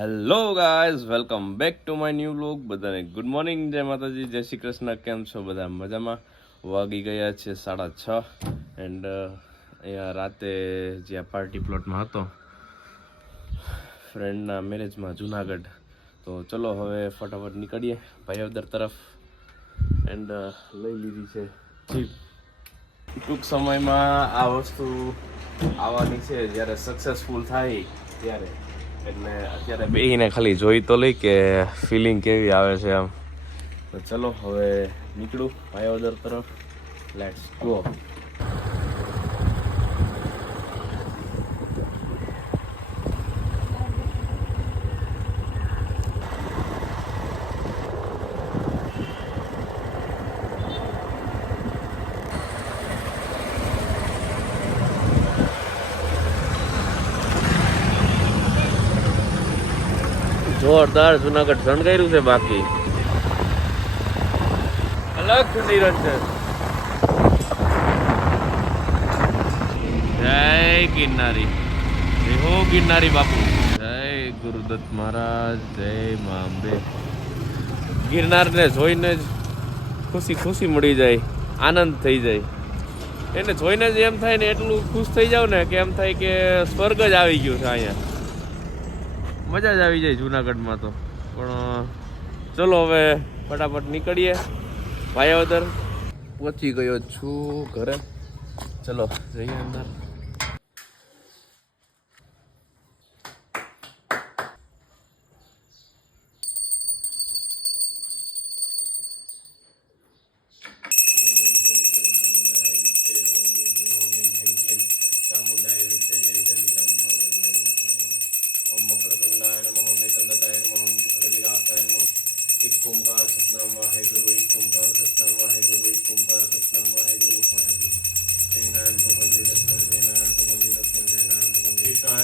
Hello guys, welcome back to my new vlog. બધાને good morning, જય માતાજી, જય શ્રી કૃષ્ણ. કેમ છો બધા? મજામાં? વાગી ગયા છે 6:30 એન્ડ અહીંયા રાતે જ્યાં પાર્ટી પ્લોટમાં હતો ફ્રેન્ડના મેરેજમાં જુનાગઢ. તો ચલો હવે ફટાફટ નીકળીએ ભાઈવદર તરફ એન્ડ લઈ લીધી છે જીપ. ટૂંક સમયમાં આ વસ્તુ આવવાની છે જ્યારે સક્સેસફુલ થાય ત્યારે, એટલે અત્યારે બેહીને ખાલી જોઈ તો લઈ કે ફિલિંગ કેવી આવે છે આમ. તો ચલો હવે નીકળું ભાઈવદર તરફ. Let's go. જોરદાર જુનાગઢ શણગાર્યું છે. બાકી અલગ નિરંજન. જય ગિરનારી, જય હો ગિરનારી બાપુ, જય ગુરુદત્ત મહારાજ, જય મા અંબે. ગિરનારને જોઈને જ ખુશી ખુશી મળી જાય, આનંદ થઈ જાય. એને જોઈને જ એમ થાય ને, એટલું ખુશ થઈ જાવ ને કે એમ થાય કે સ્વર્ગ જ આવી ગયું છે અહીંયા. મજા જ આવી જાય જુનાગઢમાં તો. પણ ચલો હવે ફટાફટ નીકળીએ ભાઈવદર. પહોંચી ગયો છું ઘરે. ચલો જઈએ અંદર.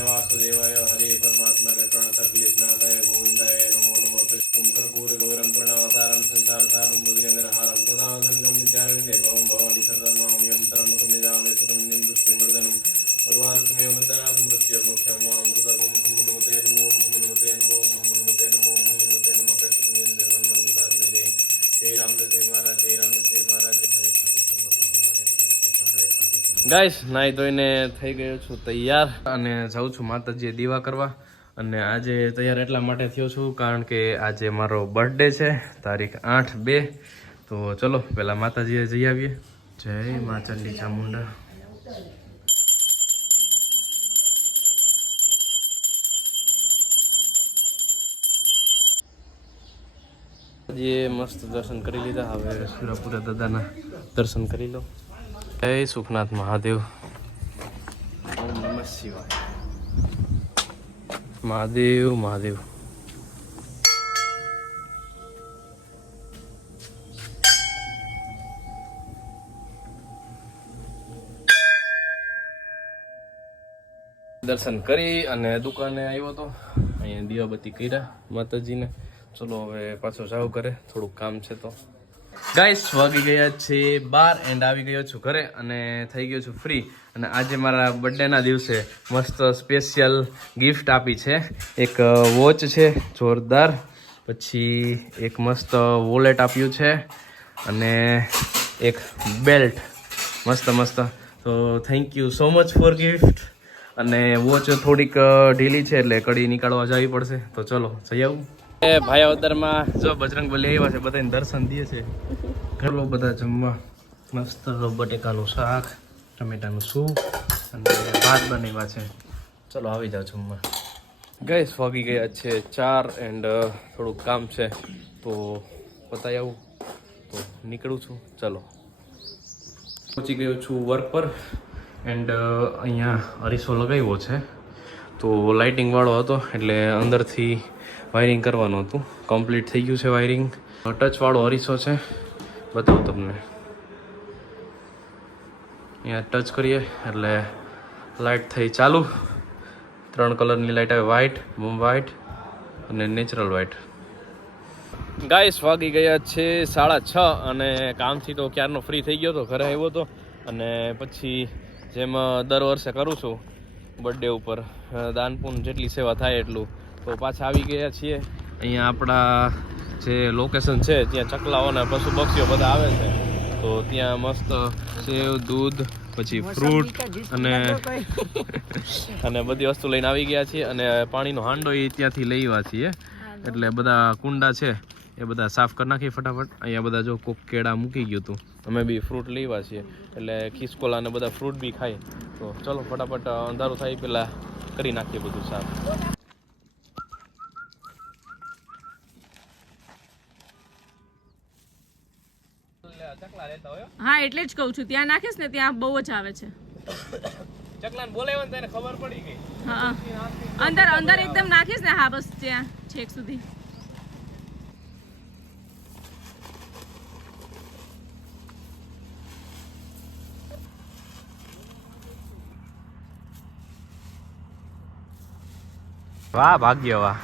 वासुदेवाय हरे परमात्मा ने प्रणतक कृष्णाय गोविंदाय नमो नमः. ओम कर्पूर गौरम प्रणवतारम संसार सारम बुद्धिंद्रहारम सदा संगम विचारण्य भवम भवानी सर्वनामयम तरमकम निजामे सुगंधिम पुष्टिं वर्धनम सर्वार्थमेव वन्दनात् मृत्यु मोक्षं अमृतम्. ओम हनुमते नमो, हनुमते नमो, हनुमते नमो, हनुमते नमः. कृष्ण जन्म भारत जय श्री रामदेव महाराज, जय रामदेव महाराज. ગાઈસ, નાઈ ધોઈને થઈ ગયો છું તૈયાર અને જાઉં છું માતાજીએ દીવા કરવા. અને આજે તૈયાર એટલા માટે થયો છું કારણ કે આજે મારો બર્થડે છે, તારીખ 8/2. તો ચલો પહેલાં માતાજીએ જઈ આવીએ. જય મા ચંડી ચામુંડા. જે મસ્ત દર્શન કરી લીધા. હવે સુરાપુરા દાદાના દર્શન કરી લો. જય સુખનાથ મહાદેવ. ઓમ નમઃ શિવાય. મહાદેવ મહાદેવ. દર્શન કરી અને દુકાને આવ્યો હતો. અહીંયા દીવાબત્તી કર્યા માતાજીને. ચલો હવે પાછો જાવ ઘરે, થોડુંક કામ છે. તો ગાઈસ, વાગી ગયા છે 12 એન્ડ આવી ગયો છું ઘરે અને થઈ ગયો છું ફ્રી. અને આજે મારા બર્થડેના દિવસે મસ્ત સ્પેશિયલ ગિફ્ટ આપી છે. એક વોચ છે જોરદાર, પછી એક મસ્ત વોલેટ આપ્યું છે અને એક બેલ્ટ મસ્ત મસ્ત. તો thank you so much for gift. અને વોચ થોડીક ઢીલી છે એટલે કડી નીકાળવા જવી પડશે. તો ચલો જઈ આવું. ભાઈવદરમાં જો બજરંગબલી આવ્યા છે, બધાને દર્શન દે છે. ઘણો બધા જમવા મસ્ત બટેકાનું શાક, ટમેટાનું સૂપ અને ભાત બનાવ્યા છે. ચલો આવી જાઓ જમવા. ગેસ વાગી ગયા છે 4 એન્ડ થોડુંક કામ છે તો પતાવી આવું. તો નીકળું છું. ચલો પહોંચી ગયો છું વર્ક પર એન્ડ અહીંયા અરીસો લગાવ્યો છે. તો લાઇટિંગ વાળો હતો એટલે અંદરથી વાયરિંગ કરવાનું હતું. કમ્પ્લીટ થઈ ગયું છે વાયરિંગ. ટચ વાળો અરીસો છે, બતાવું તમને. અહીંયા ટચ કરીએ એટલે લાઇટ થઈ ચાલુ. 3 કલરની લાઇટ આવે, વ્હાઇટ, બૂમ વ્હાઇટ અને નેચરલ વ્હાઇટ. ગાઈસ વાગી ગયા છે 6:30 અને કામથી તો ક્યારનો ફ્રી થઈ ગયો હતો. ઘરે આવ્યો હતો અને પછી જેમ દર વર્ષે કરું છું બર્થડે ઉપર દાનપુન જેટલી સેવા થાય એટલું તો પાછા આવી ગયા છીએ અહીંયા આપણા જે લોકેશન છે ત્યાં ચકલાઓ અને પશુ પક્ષીઓ બધા આવે છે. તો ત્યાં મસ્ત સેવ, દૂધ, પછી ફ્રૂટ અને બધી વસ્તુ લઈને આવી ગયા છીએ. અને પાણીનો હાંડો એ ત્યાંથી લઈ આવ્યા છીએ. એટલે બધા કુંડા છે એ બધા સાફ કરી નાખીએ ફટાફટ. અહીંયા બધા જો કોક કેળા મૂકી ગયું હતું, અમે બી ફ્રૂટ લેવા છીએ એટલે ખિસકોલા અને બધા ફ્રૂટ બી ખાય. તો ચલો ફટાફટ અંધારું થાય પહેલાં કરી નાખીએ બધું સાફ. હા એટલે જ કહું છું, ત્યાં નાખીશ ને ત્યાં બહુ જ આવે છે. ચકલાને બોલાવ્યો ને તને ખબર પડી ગઈ. હા અંદર અંદર એકદમ નાખીશ ને. હા બસ ત્યાં છેક સુધી. વાહ ભાગ્ય વાહ,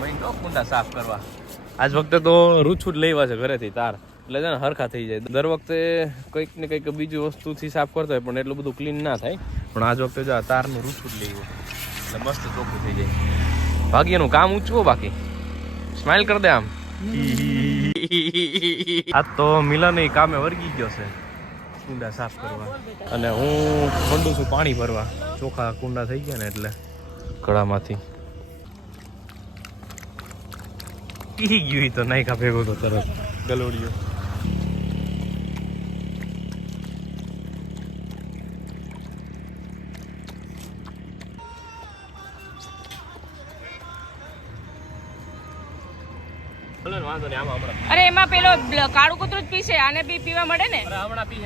મહિન તો કુંડા સાફ કરવા. આજ વખતે તો રૂછું જ લેવા છે ઘરેથી તાર, એટલે છે ને હરખા થઈ જાય. દર વખતે કંઈક ને કંઈક બીજી વસ્તુથી સાફ કરતા હોય પણ એટલું બધું ક્લીન ના થાય. પણ આજ વખતે જો તારનું રૂછું જ લેવું એટલે મસ્ત ચોખ્ખું થઈ જાય. ભાગ્યનું કામ ઊંચું. બાકી સ્માઈલ કર દે આમ. આ તો મિલન કામે વર્ગી ગયો છે કુંડા સાફ કરવા, અને હું મંડું છું પાણી ભરવા. ચોખ્ખા કુંડા થઈ ગયા ને એટલે કળામાંથી ગયું તો નહીં કા ભેગો તો તરત ગલોડિયો. અરે એમાં પેલો કાળું કૂતરું જ પીશે, આને બી પીવા મળે ને. હમણાં પી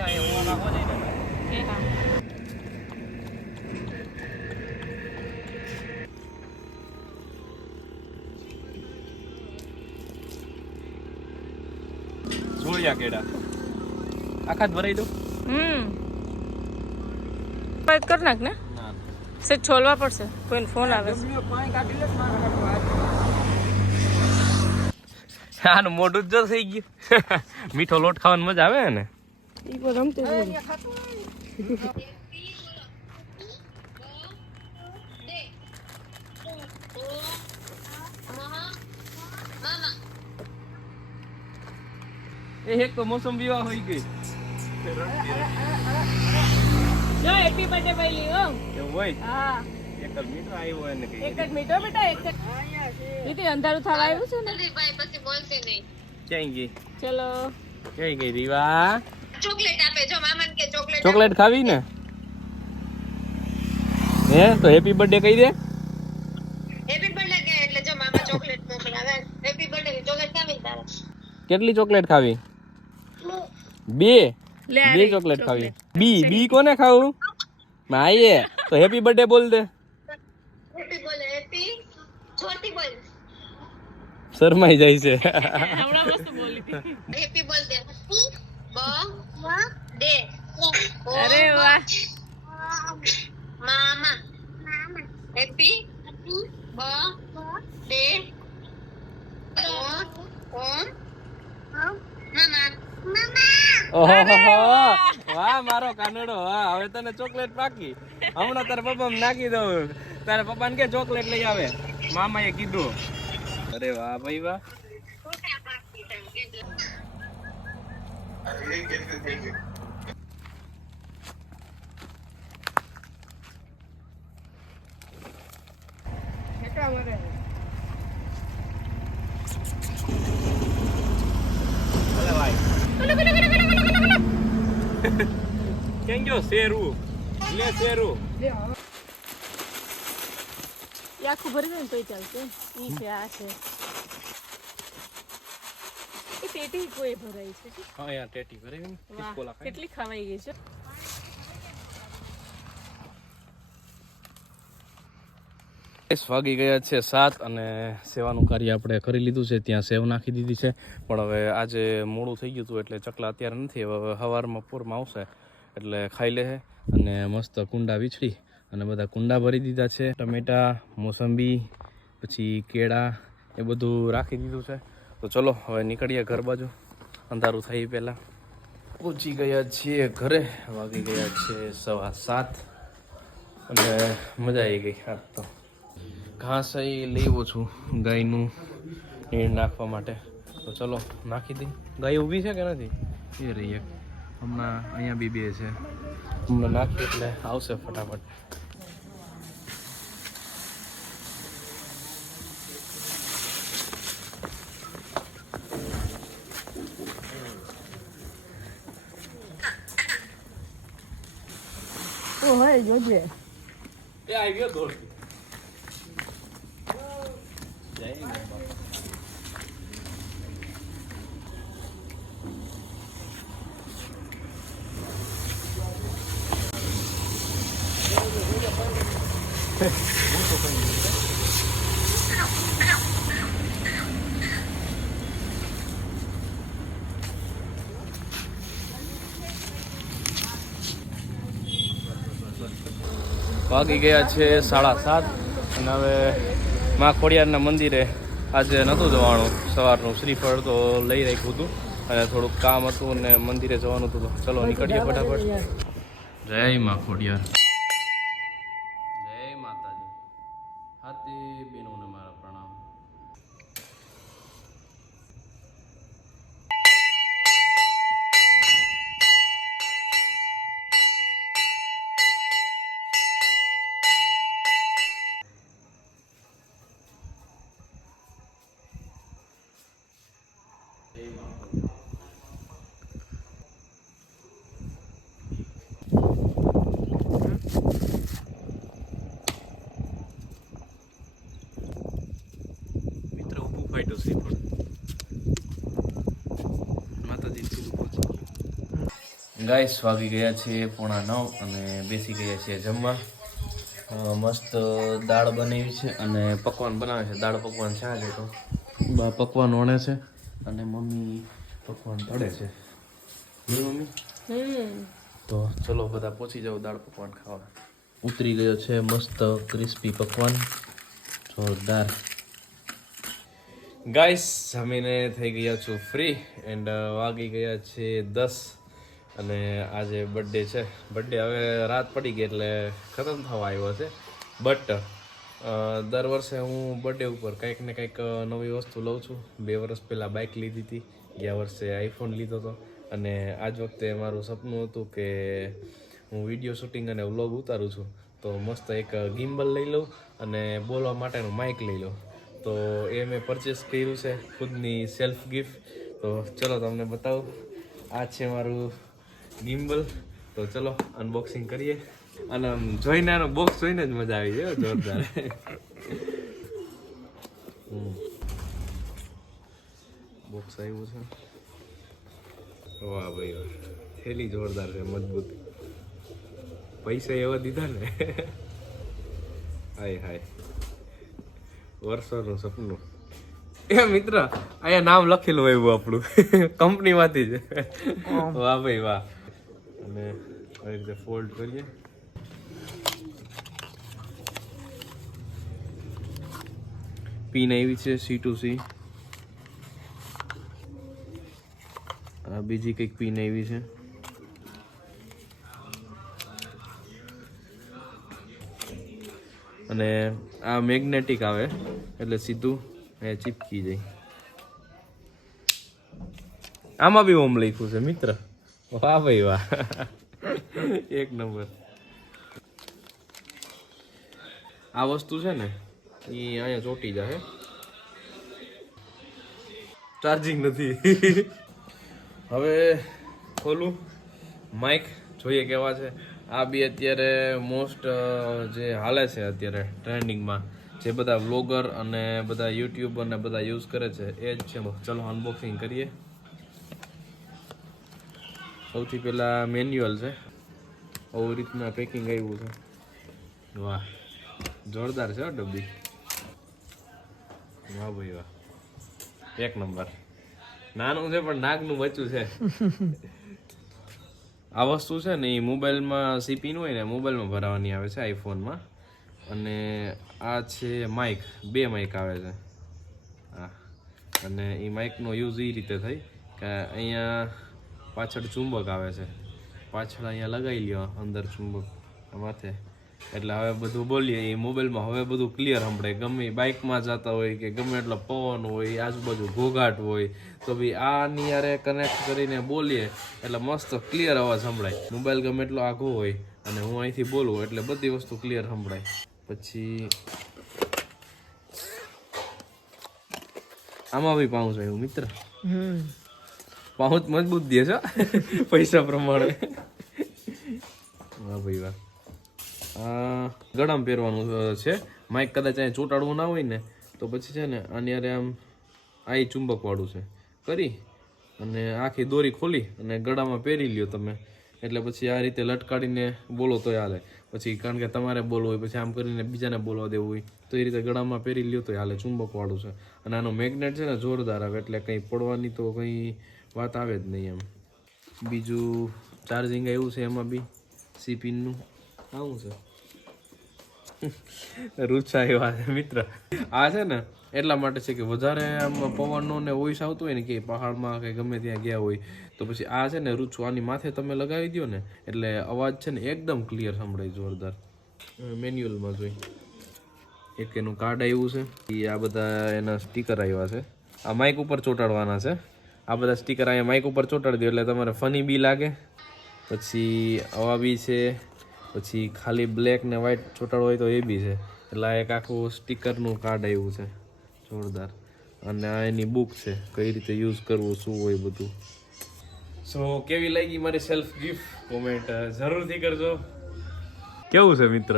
જોડિયા કેડા આખા જ ભરાઈ દો. કર નાખ ને, સેજ છોલવા પડશે. કોઈને ફોન આવે છે. આનું મોઢું જ જો થઈ ગયું. મીઠો લોટ ખાવાની મજા આવે ને. એક તો મોસમ વિવાહ હોઈ ગઈ. જો હેપી બર્થડે પહેલી હો. એવું હોય. હા એક જ મીઠો આવ્યો એને કઈ. એક જ મીઠો બેટા, એક જ. દીદી અંધારું થવા આવ્યું છે ને. ભાઈ પછી બોલશે નહીં. ક્યાં ગઈ? ચલો ક્યાં ગઈ રીવા? ચોકલેટ આપે જો મામાને કે ચોકલેટ. ચોકલેટ ખાવી ને? હે તો હેપી બર્થડે કહી દે. હેપી બર્થડે કે એટલે જો મામા ચોકલેટ મોકલાવે. હેપી બર્થડે ચોકલેટ ખાવી તારે. કેટલી ચોકલેટ ખાવી? બે. લે બે ચોકલેટ ખાવી. બી કોને ખાવું? માયે તો હેપી બર્થડે બોલ દે. હેપી બોલે હેપી છોટી બોલ. શરમાઈ જાય છે. હમણાં મસ્ત બોલી હતી. હેપી બોલ દે. દે. અરે વાહ. મામા હેપી દે. ઓહો વાહ મારો કાનડો. વાહ હવે તને ચોકલેટ પાકી. હમણાં તારા પપ્પા નાખી દઉં. તારા પપ્પાને કે ચોકલેટ લઈ આવે, મામાએ કીધું. અરે વાહ ભાઈ વાહ. કેમ ગયો શેરું? લે શેરું. આખું ભરી દે ને તોય ચાલશે. ઈ છે આ છે. એ પેટી કોઈ ભરાઈ છે. હા યાર ટેટી ભરાવી ને. વાહ કેટલી ખવાઈ ગઈ છે. વાગી ગયા છે 7 અને સેવાનું કાર્ય આપણે કરી લીધું છે. ત્યાં સેવ નાખી દીધી છે, પણ હવે આજે મોડું થઈ ગયું હતું એટલે ચકલા અત્યારે નથી. હવે સવારમાં પૂરમાં આવશે એટલે ખાઈ લે. અને મસ્ત કુંડા વીછળી અને બધા કુંડા ભરી દીધા છે. ટમેટા, મોસંબી, પછી કેળા એ બધું રાખી દીધું છે. તો ચલો હવે નીકળીએ ઘર બાજુ, અંધારું થાય પહેલાં. પહોંચી ગયા છીએ ઘરે. વાગી ગયા છે 7:15 અને મજા આવી ગઈ આજ તો. ઘાસ અહીં લેવો છું ગાયનું નીણ નાખવા માટે. તો ચલો નાખી દઈ. ગાય ઊભી છે કે નથી? એ રહી એક. હમણાં અહીંયા બી બે છે. હમણાં નાખી એટલે આવશે ફટાફટ. જોજે એ આવી ગયો દોડ. વાગી ગયા છે 7:30 અને હવે મા ખોડિયારના મંદિરે આજે નહોતું જવાનું. સવારનું શ્રીફળ તો લઈ રાખ્યું હતું અને થોડુંક કામ હતું અને મંદિરે જવાનું હતું. તો ચલો નીકળીએ ફટાફટ. જય મા ખોડિયાર, જય માતાજી. હાથી બેનોને મારા પ્રણામ. મિત્ર ઊભું ફાટ્યું શ્રીફળ. માતાજી સીધું પહોંચી ગયું. ગાઈસ વાગી ગયા છે 8:45 અને બેસી ગયા છે જમવા. મસ્ત દાળ બનાવી છે અને પકવાન બનાવે છે. દાળ પકવાન શા છે તો બા પકવાન વણે છે અને મમ્મી પકવાન તળે છે. મમ્મી તો ચલો બધા પહોંચી જાઓ દાળ પકવાન ખાવા. ઉતરી ગયો છે મસ્ત ક્રિસ્પી પકવાન, જોરદાર. ગાઈસ જમીને થઈ ગયા છું ફ્રી એન્ડ વાગી ગયા છે 10 અને આજે બર્થડે છે. બર્થડે હવે રાત પડી ગઈ એટલે ખતમ થવા આવ્યો છે. બટ દર વર્ષે હું બર્થડે ઉપર કંઈક ને કંઈક નવી વસ્તુ લઉં છું. 2 વર્ષ પહેલાં બાઇક લીધી હતી, ગયા વર્ષે આઈફોન લીધો હતો અને આજ વખતે મારું સપનું હતું કે હું વિડીયો શૂટિંગ અને વ્લોગ ઉતારું છું તો મસ્ત એક ગિમ્બલ લઈ લઉં અને બોલવા માટેનું માઇક લઈ લઉં. તો એ મેં પરચેસ કર્યું છે, ખુદની સેલ્ફ ગિફ્ટ. તો ચલો તમને બતાવું. આ છે મારું ગિમ્બલ. તો ચલો અનબોક્સિંગ કરીએ. અને જોઈને આનો બોક્સ જોઈને જ મજા આવી જાય, જોરદાર. બોક્સ આવ્યું છે. વાહ ભાઈ વાહ, થેલી જોરદાર છે, મજબૂત. પૈસા એવા દીધા ને. હાય હાય, વર્ષોનું સપનું. એ મિત્ર અહીંયા નામ લખેલું હોય એવું આપણું કંપનીમાંથી જ. વાહ ભાઈ વાહ. અને આવી રીતે ફોલ્ડ કરીએ. પિન આવી છે C2C. બીજી કંઈક પિન આવી છે. અને આ મેગ્નેટિક આવે એટલે સીધું એ ચીપકી જાય. આમાં બી ઓમ લખ્યું છે મિત્ર. વાહ ભાઈ વાહ, એક નંબર. આ વસ્તુ છે ને એ અહીંયા ચોટી જાય. ચાર્જિંગ નથી. હવે ખોલું માઇક, જોઈએ કેવા છે. આ બી અત્યારે મોસ્ટ જે હાલે છે અત્યારે ટ્રેન્ડિંગમાં, જે બધા વ્લોગર અને બધા યુટ્યુબર ને બધા યુઝ કરે છે એ જ છે. ચલો અનબોક્સિંગ કરીએ. સૌથી પહેલા મેન્યુઅલ છે. આવી રીતના પેકિંગ આવ્યું છે. વાહ, જોરદાર છે ડબ્બી. વાહ ભાઈ વાહ, એક નંબર. નાનું છે પણ નાકનું બચ્ચું છે. આ વસ્તુ છે ને એ મોબાઈલમાં સીપીન હોય ને મોબાઈલમાં ભરાવાની આવે છે, આઈફોનમાં. અને આ છે માઇક, 2 માઇક આવે છે. હા, અને એ માઇકનો યુઝ એ રીતે થાય કે અહીંયા પાછળ ચુંબક આવે છે. પાછળ અહીંયા લગાવી લ્યો અંદર ચુંબક માથે એટલે હવે બધું બોલીએ એ મોબાઈલમાં હવે બધું ક્લિયર સંભળાય. ગમે બાઇકમાં જતા હોય કે ગમે એટલો પવન હોય, આજુબાજુ ઘોઘાટ હોય, તો બી આની યારે કનેક્ટ કરીને બોલીએ એટલે મસ્ત ક્લિયર અવાજ સંભળાય. મોબાઈલ ગમે એટલો આઘો હોય અને હું અહીંથી બોલું એટલે બધી વસ્તુ ક્લિયર સંભળાય. પછી આમાં બી પાઉં છે એવું મિત્ર, પાઉં મજબૂત દે છે પૈસા પ્રમાણે. વાહ ભાઈ વાહ. ગળામાં પહેરવાનું છે. માઇક કદાચ અહીંયા ચોંટાડવું ના હોય ને તો પછી છે ને આની યારે આમ આ ચુંબક વાળું છે કરી અને આખી દોરી ખોલી અને ગળામાં પહેરી લ્યો તમે, એટલે પછી આ રીતે લટકાડીને બોલો તોય હાલે. પછી કારણ કે તમારે બોલવું હોય પછી આમ કરીને બીજાને બોલવા દેવું હોય તો એ રીતે ગળામાં પહેરી લ્યો તોય હાલે. ચુંબક વાળું છે અને આનો મેગ્નેટ છે ને જોરદાર આવે એટલે કંઈ પડવાની તો કંઈ વાત આવે જ નહીં એમ. બીજું ચાર્જિંગ આવ્યું છે એમાં બી સી પિનનું. આવું છે રૂચા એવા છે મિત્ર. આ છે ને એટલા માટે છે કે વધારે આમ પવનનો ને વોઇસ આવતો હોય ને કે પહાડમાં કે ગમે ત્યાં ગયા હોય તો પછી આ છે ને રૂચું આની માથે તમે લગાવી દો ને એટલે અવાજ છે ને એકદમ ક્લિયર સંભળાય જોરદાર. મેન્યુઅલમાં જોઈ એક એનું કાર્ડ આવ્યું છે. એ આ બધા એના સ્ટીકર આવ્યા છે. આ માઇક ઉપર ચોંટાડવાના છે. આ બધા સ્ટીકર અહીંયા માઇક ઉપર ચોંટાડી દો એટલે તમારે ફની બી લાગે. પછી આવા બી છે. પછી ખાલી બ્લેક ને વ્હાઈટ ચોંટાડવો હોય તો એ બી છે. એટલે આ એક આખું સ્ટીકરનું કાર્ડ આવ્યું છે જોરદાર. અને આ એની બુક છે કઈ રીતે યુઝ કરવું શું હોય બધું. સો કેવી લાગી મારી સેલ્ફ ગિફ્ટ કોમેન્ટ જરૂરથી કરજો. કેવું છે મિત્ર?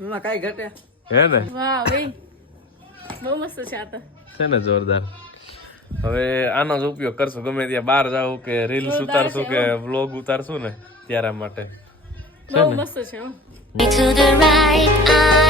એમાં કાંઈ ઘટે હે ને? વાહ ભાઈ બહુ મસ્ત છે આ તો. છે ને જોરદાર. હવે આનો જ ઉપયોગ કરશું ગમે ત્યાં બહાર જાવ કે રીલ્સ ઉતારશું કે વ્લોગ ઉતારશું ને ત્યારે માટે. બહુ મસ્ત છે હો. To the right,